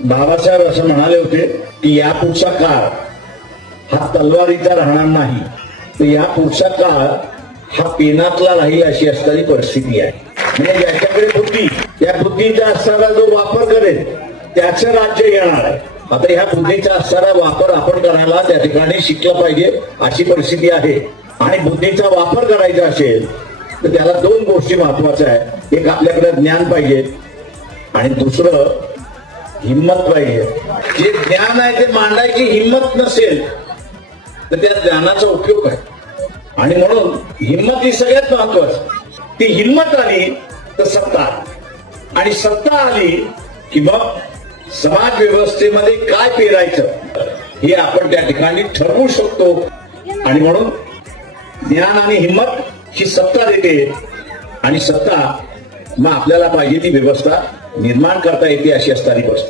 बाबासाहेब असं म्हणाले होते की यापुढचा काळ हा तलवारीचा राहणार नाही, तर यापुढचा काळ हा पेनातला राहील अशी असणारी परिस्थिती आहे. म्हणजे ज्याच्याकडे बुद्धी, त्या बुद्धीचा असणारा जो वापर करेल त्याचं राज्य येणार आहे. आता ह्या बुद्धीचा असणारा वापर आपण करायला त्या ठिकाणी शिकलं पाहिजे अशी परिस्थिती आहे. आणि बुद्धीचा वापर करायचा असेल तर त्याला दोन गोष्टी महत्वाच्या आहेत. एक आपल्याकडे ज्ञान पाहिजे आणि दुसरं हिंमत पाहिजे. जे ज्ञान आहे ते मांडायची हिंमत नसेल तर त्या ज्ञानाचा उपयोग आहे. आणि म्हणून हिंमत ही सगळ्यात महत्वाची. ती हिंमत आली तर सत्ता, आणि सत्ता आली की मग समाज व्यवस्थेमध्ये काय पेरायचं हे आपण त्या ठिकाणी ठरवू शकतो. आणि म्हणून ज्ञान आणि हिंमत ही सत्ता देते, आणि सत्ता मग आपल्याला पाहिजे ती व्यवस्था निर्माण करता येते अशी असणारी परिस्थिती.